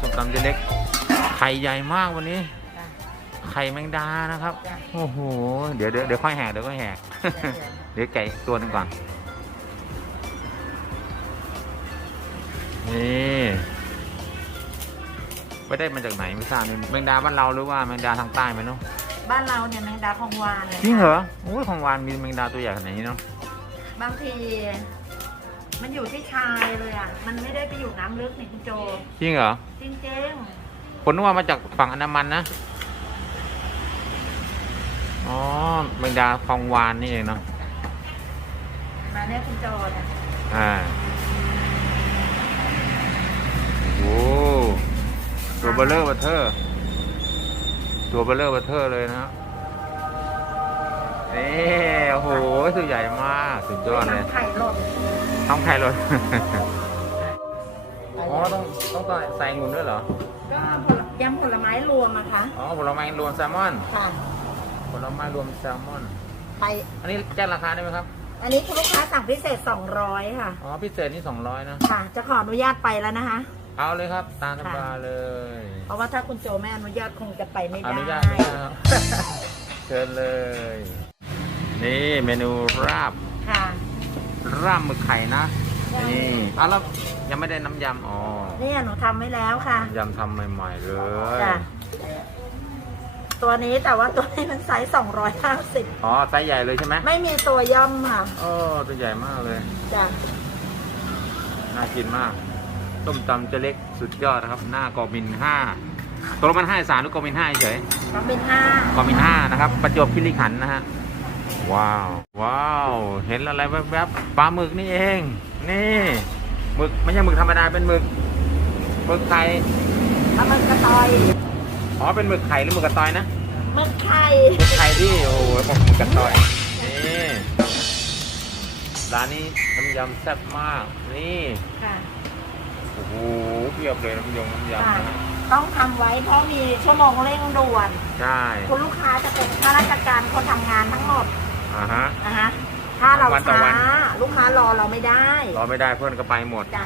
ส้มตำเจเล็ก ไข่ใหญ่มากวันนี้จ้ะไข่แมงดานะครับจ้ะโอ้โห เดี๋ยวเดี๋ยวเดี๋ยวค่อยแหกเดี๋ยวค่อยแหกเดี๋ยวไก่ตัวหนึงก่อน นี่ไปได้มาจากไหนไม่ทราบนี่แมงดาบ้านเราหรือว่าแมงดาทางใต้ไหมเนาะบ้านเราเนี่ยแมงดาคองวานเลยจริงเหรอโอ้ยของหวานมีแมงดาตัวใหญ่ขนาดนี้เนาะบางที มันอยู่ที่ชายเลยอะ มันไม่ได้ไปอยู่น้ำลึกนี่คุณโจ จริงเหรอจริงผมนึกว่ามาจากฝั่งอันดามันนะ อ๋อแมงดาคลองวานนี่เองเนาะ ๆมาเนี่ยคุณโจเนี่ยอ่า โอ้ตัวเบลเลอร์บัตเทอร์ ตัวเบลเลอร์บัตเทอร์เลยนะฮะนี่โอ้โห ตัวใหญ่มาก สุดยอดเลย ทำไข่หล่น ต้องไข่เลยอ๋อต้องต้องใส่องุ่นด้วยเหรอ ก็ผลยำผลไม้รวมอะคะอ๋อผลไม้รวมแซลมอน ค่ะ ผลไม้รวมแซลมอน ไป อันนี้แจ้งราคาได้ไหมครับ อันนี้คุณลูกค้าสั่งพิเศษ 200 ค่ะ อ๋อพิเศษนี่สองร้อยนะ ค่ะ จะขออนุญาตไปแล้วนะคะ เอาเลยครับ ตามสบายเลย เพราะว่าถ้าคุณโจไม่อนุญาตคงจะไปไม่อได้นุญาตนะครับเชิญเลย นี่เมนูราบ ค่ะ ราบหมึกไข่นะนี่อะแล้วยังไม่ได้น้ำยำอ๋อเนี่ยหนูทำไว้แล้วค่ะยำทำใหม่ๆเลยจ้ะ ตัวนี้แต่ว่าตัวนี้มันไซส์250 อ๋อไซส์ใหญ่เลยใช่ไหมไม่มีตัวย่อมค่ะโอ้ตัวใหญ่มากเลย จ้ะ น่ากินมากต้มตำเจะเล็กสุดยอดนะครับ หน้ากอมินห้าตัวละมันห้าสามหรือกอมินห้าเฉยก็เป็นห้ากอมินห้านะครับ ประจวบคีรีขันธ์นะฮะ ว้าว ว้าว เห็นอะไรแวบๆปลาหมึกนี่เอง นี่หมึกไม่ใช่หมึกธรรมดาเป็นหมึกหมึกไข่เอามันกระตอยอ๋อเป็นหมึกไข่หรือหมึกกระตอยนะมันไข่หมึกไข่ที่โอ้โหบอกหมึกกระตอยนี่ร้านนี้น้ำยำแซ่บมาก นี่ค่ะโอ้โหเพียบเลยน้ำยงน้ำยำค่ะนะฮะต้องทำไว้เพราะมีชั่วโมงเร่งด่วน ใช่ คุณลูกค้าจะเป็นข้าราชการคนทำงานทั้งหมด อ่าฮะ นะคะถ้าเราวันต่อช้าวัน ลูกค้ารอเราไม่ได้ รอไม่ได้เพื่อนก็ไปหมด จ้ะ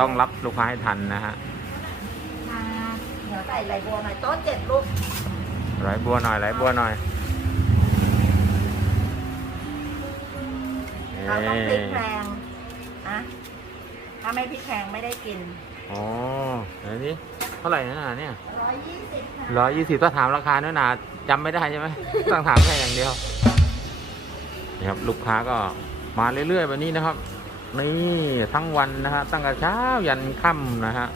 ต้องรับลูกค้าให้ทันนะฮะมาเดี๋ยวใส่ไหลบัวหน่อยโต๊ะเจ็ดลูกไหลบัวหน่อยไหลบัวหน่อยเราต้องพริกแพนี่งนะถ้าไม่พริกแพงไม่ได้กินอ๋อไหนนี่เท่าไหร่นะเนี่ยร้อยยี่สิบค่ะร้อยยี่สิบถ้าถามราคาเนื้อหนาจำไม่ได้ใช่ไหม ต้องถามแค่อย่างเดียว นี่ครับลูกค้าก็มาเรื่อยๆแบบนี้นะครับ นี่ทั้งวันนะฮะตั้งแต่เช้ายันค่ำนะฮะ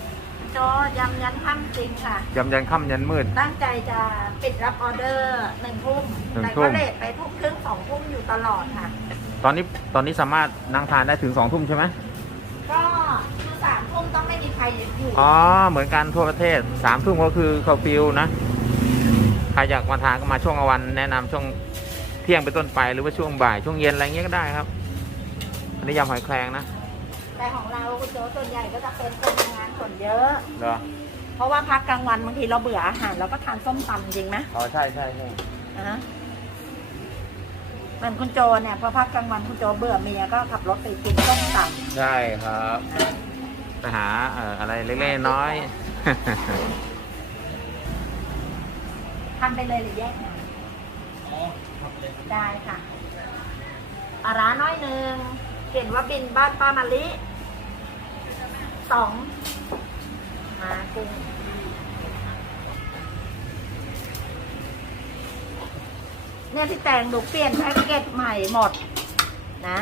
โจยำยันค่ำจริงค่ะยำยันค่ำยันมืด ตั้งใจจะปิดรับออเดอร์หนึ่งทุ่มหนึ่งแต่ทุ่ก็ม เลทไปทุ่มครึ่งสองทุ่มอยู่ตลอดค่ะ ตอนนี้ตอนนี้สามารถนั่งทานได้ถึงสองทุ่มใช่ไหมก็คือสามทุ่มต้องไม่มีใครอยู่อ๋อเหมือนกันทั่วประเทศสามทุ่มก็คือเคอร์ฟิวนะใครอยากมาทานก็มาช่วงกลางวันแนะนำช่วง เที่ยงเป็นต้นไปหรือว่าช่วงบ่ายช่วงเย็นอะไรเงี้ยก็ได้ครับ อันนี้ยำหอยแครงนะแต่ของเราคุณโจส่วนใหญ่ก็จะเป็นคนทำงานส่วนเยอะ เหรอเพราะว่าพักกลางวันบางทีเราเบื่ออาหารเราก็ทานส้มตำจริงไหมอ๋อใช่ใช่ใช่อะเหมือนคุณโจเนี่ยพอพักกลางวันคุณโจเบื่อเมียก็ขับรถไปกินส้มตใช่ครับไปหาเอ่ออะไรเล็กๆน้อยำทำไปเลยหรือแยกนะ ได้ค่ะอาร้าน้อยหนึ่งเห็นว่าบินบ้านป้ามะลิสองมากุ้งเนี่ยพี่แตงดูเปลี่ยนแพ็กเกจใหม่หมดนะ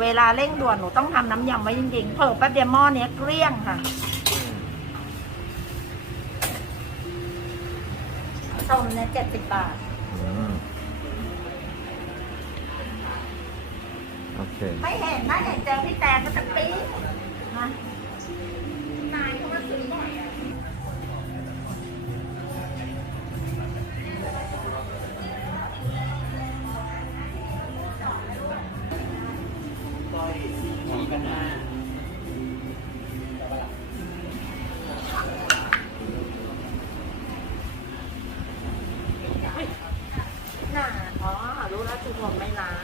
เวลาเร่งด่วนหนูต้องทำน้ำยำไว้จริงๆ เพิ่แป๊บเดียวหม้อเนี้ยเกลี้ยงค่ะ ส้มเนี่ยเจ็ดสิบบาท อืมโอเค ไม่เห็นนะเห็นเจอพี่แตงก็จะปี๊ดนะ น่ะอ๋อรู้แล้วคือผมไม่ล้าง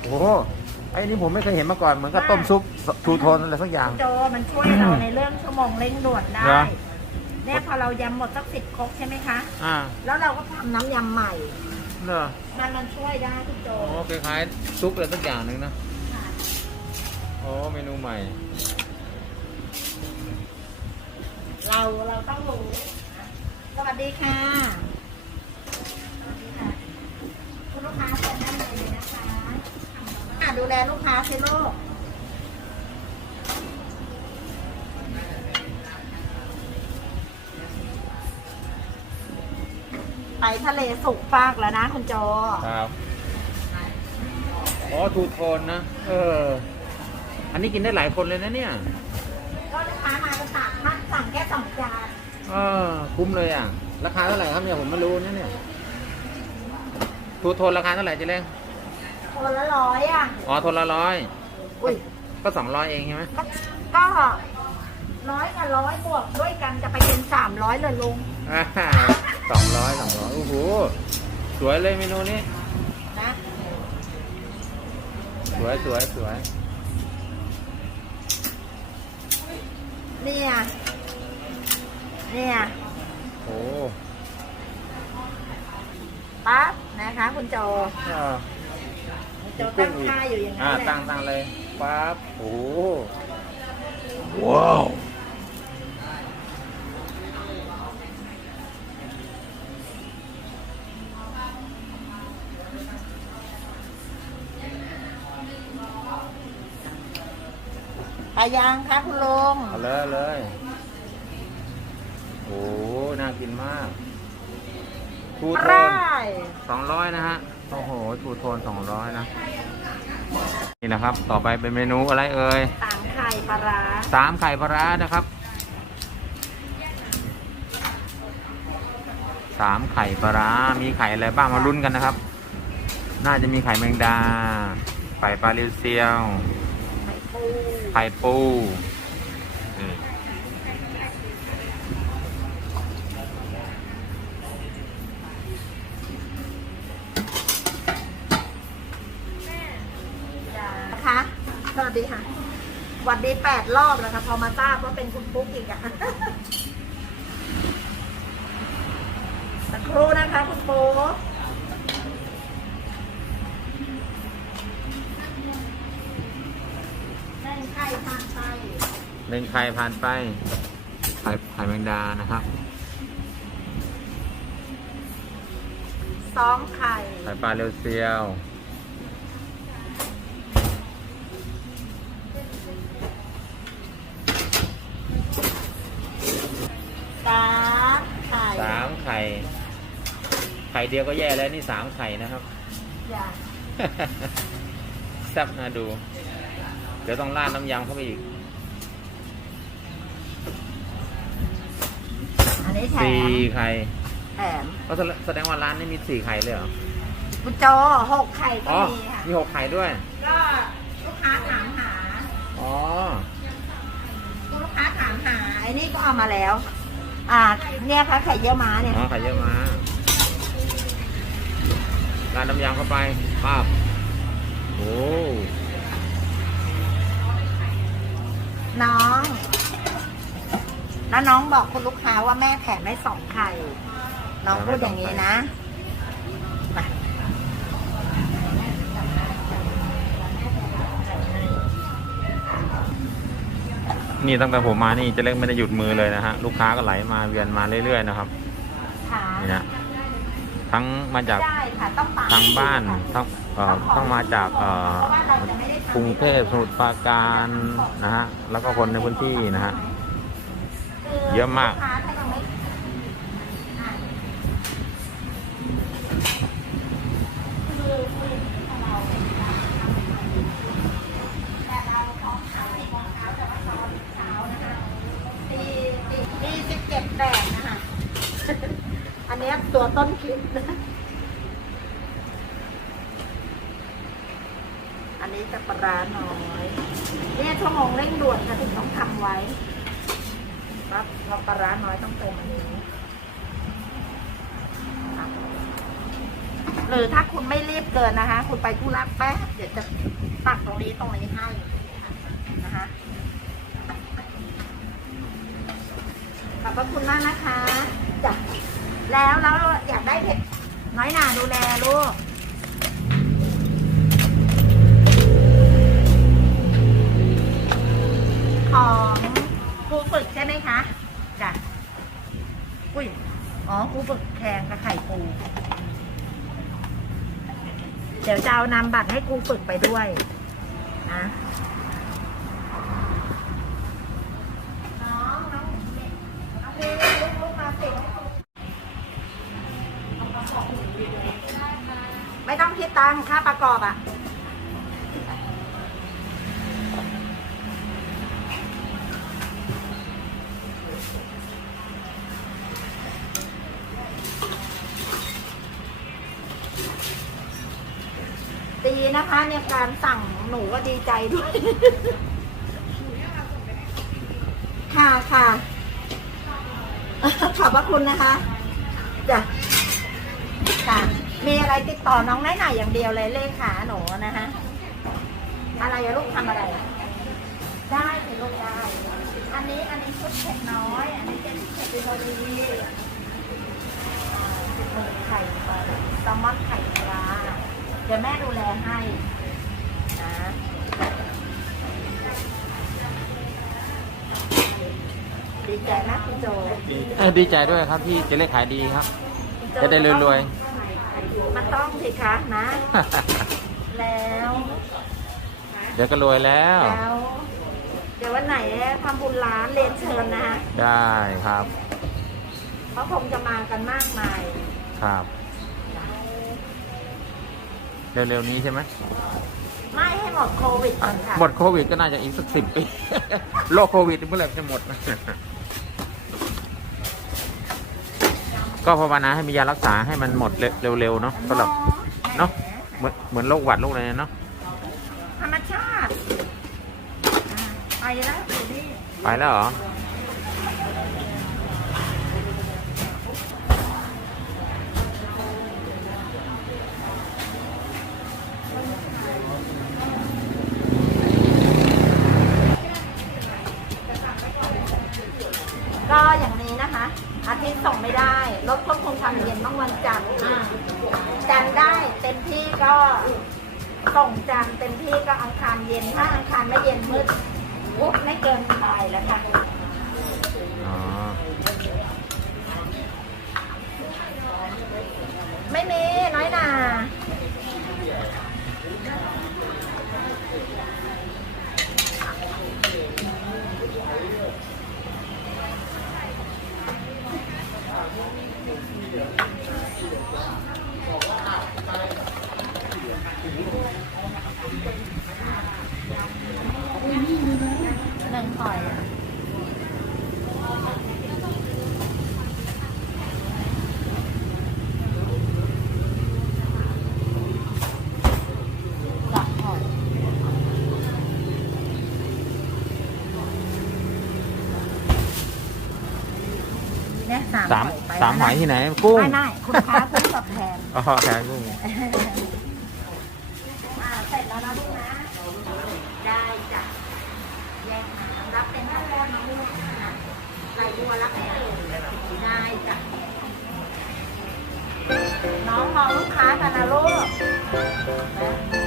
โอ้โหไอ้นี่ผมไม่เคยเห็นมาก่อน เหมือนกับต้มซุปทูโทนอะไรสักอย่าง โจมันช่วยเราในเรื่องชั่วโมงเร่งด่วนได้เหรอ เนี่ยพอเรายำหมดสักสิบครกใช่ไหมคะ อ่าแล้วเราก็ทำน้ำยำใหม่ เนอะมันมันช่วยได้คุณโจโอ้คล้ายๆซุปอะไรสักอย่างหนึ่งนะโอ้เมนูใหม่ เราเราต้องรู้สวัสดีค่ะสวัสดีค่ะ คุณลูกค้าเชิญด้านในเลยนะคะอะดูแลลูกค้าสิลูกไปทะเลสุกฟากแล้วนะคุณโจครับอ๋อทูโทนนะ เออ อันนี้กินได้หลายคนเลยนะเนี่ย ก็ลูกค้ามาจะสั่งท่านสั่งแค่สองจานเออคุ้มเลยอะ ราคาเท่าไหร่ครับเนี่ยผมไม่รู้นะเนี่ยทูโทนราคาเท่าไหร่เจ๊เล้งคนละร้อยอะ อ๋อโทนละร้อยอุ้ย ก็สองร้อยเองใช่ไหมก็ก็ร้อยกับร้อยบวกด้วยกันจะไปเป็นสามร้อยเลยลุงสองร้อยสองร้อยโอ้โหสวยเลยเมนูนี้นะ สวยสวยสวย เนี่ย เนี่ยโอ้ปั๊บนะคะคุณโจเออคุณโจตั้งค่าอยู่อย่างนั้อ่านแหละ ตั้งตั้งเลยปั๊บโอ้ว้าว อายังคะคุณลุงเอาเลยเลยโอ้น่ากินมากทูโทร่นายสองร้อยนะฮะ โอ้โหทูโทนสองร้อยนะ นี่นะครับ ต่อไปเป็นเมนูอะไรเอ่ยต่างไข่ปลาร้าสามไข่ปลาร้านะครับสามไข่ปลาร้ามีไข่อะไรบ้างมาลุ้นกันนะครับ น่าจะมีไข่แมงดา ไข่ปลาเรียวเซียว ไข่ปู ไข่ปูนี่นะคะสวัสดีค่ะวัสดีแปดรอบแล้วค่ะพอมาทราบว่าเป็นคุณปุ๊กอีกอะสักครู่นะคะคุณปุ๊ก แม่งไข่ทานไปเล่นไข่ผ่านไปไข่ไข่แมงดานะครับสองไข่ไข่ปลาเรียวเซียวสามไข่สามไข่ ไข่เดียวก็แย่แล้วนี่สามไข่นะครับ อย่า แซ่บนะดู เดี๋ยวต้องราดน้ำยำเข้าไปอีก อันนี้แถสี่มไข่แถมก็แสดงว่าร้านนี้มีสี่ไข่เลยเหรอ คุณโจหกไข่ก็อ๋อ มีค่ะ มีหกไข่ด้วย ก็ลูกค้าถามหา อ๋อ ลูกค้าถามหาไอ้นี่ก็เอามาแล้ว อ่า เนี่ยค่ะไข่เยี่ยวม้าเนี่ย อ๋อไข่เยอะมาราดน้ำยำเข้าไปป้าบโอ้ น้อง แล้วน้องบอกคุณลูกค้าว่าแม่แถมให้สองไข่ น้องพูดอย่างนี้นะมานี่ตั้งแต่ผมมานี่เจะเล็กไม่ได้หยุดมือเลยนะฮะลูกค้าก็ไหลมาเวียนมาเรื่อยๆนะครับค่ะนี่นะทั้งมาจากได้ค่ะต้องปทางบ้านทั้งเอ่อ ต้องมาจากกรุงเทพสมุทรปราการนะฮะแล้วก็คนในพื้นที่นะฮะเยอะมากแต่เราท้องเช้าตีก่อนเช้าแต่ว่าตอนตีเช้านะครับตีตีสิบเจ็ดแปดนะฮะอันนี้ตัวต้นคลิปนะ นี้จะปลาร้าน้อยเนี่ยชั่วโมงเร่งด่วนค่ะถึงต้องทำไว้ปั๊บพอปลาร้าน้อยต้องเติมอันนี้หรือถ้าคุณไม่รีบเกินนะคะ คุณไปธุระแป๊บเดี๋ยวจะตักตรงนี้ตรงนี้ให้นะคะขอบพระคุณมากนะคะจ้ะแล้วแล้วอยากได้เผ็ดน้อยหนาดูแลลูก ของครูฝึกใช่ไหมคะจ้ะอุ้ยอ๋อครูฝึกแข่งกับไข่ปู เดี๋ยวจะเอานำบัตรให้ครูฝึกไปด้วยนะน้องน้องเอาพลงลูกมาสิไม่ต้องคิดตังค่าประกอบอะ เนี่ยการสั่งหนูก็ดีใจด้วย ค่ะค่ะขอบพระคุณนะคะจ้ะค่ะ มีอะไรติดต่อน้องได้หน่อยอย่างเดียวเลยเลขาหนูนะคะอะไรอะลูกทำอะไร ได้สิลูกได้ อันนี้อันนี้ชุดเผ็ดน้อย อันนี้เป็นเผ็ดบิโรดีหมูไข่ปลาแซลมอนไข่ปลาเดี๋ยวแม่ดูแลให้นะดีใจมากคุณโจเอ้ยดีใจด้วยครับที่เจะเลขขายดีครับคุณโจะได้รวยมันต้องสิคะนะแล้วเดี๋ยวก็รวยแล้ว แล้ว เดี๋ยววันไหนทำบุญร้านเรียนเชิญนะคะได้ครับ เพราะคงจะมากันมากมาย ครับ เร็วๆนี้ใช่ไหมไม่ให้หมดโควิดก่อนค่ะหมดโควิดก็น่าจะอีกสักสิบปี โรคโควิดเมื่อไหร่จะหมด ก็ภาวนาให้มียารักษาให้มันหมดเร็วๆเนาะสำหรับเนอะเหมือนเหมือนโรคหวัดโรคอะไรเนาะธรรมชาติอ่าไปแล้วเดี๋ยวนี้ไปแล้วเหรอ ส่งจันทร์เต็มที่ก็อังคารเย็นถ้าอังคารไม่เย็นมืดวุบไม่เกินบ่ายแล้วค่ะอ๋อไม่มีน้อยหนา หนึ่งหอยจับหอยเนี่ย สามสามหอยไปสามแล้วหอยนะที่ไหน กุ้งไม่ไม่คุณค้าผู้ตอบแทนอ๋อแทนกุ้งอ่าเสร็จแล้วนะลูกนะ ได้จ้ะแยกน้ำรับเป็นท่านแรกนะลูกนะไหลบัวรับไม่เอ่ยได้จ้ะน้องมองลูกค้ากันนะลูกนะ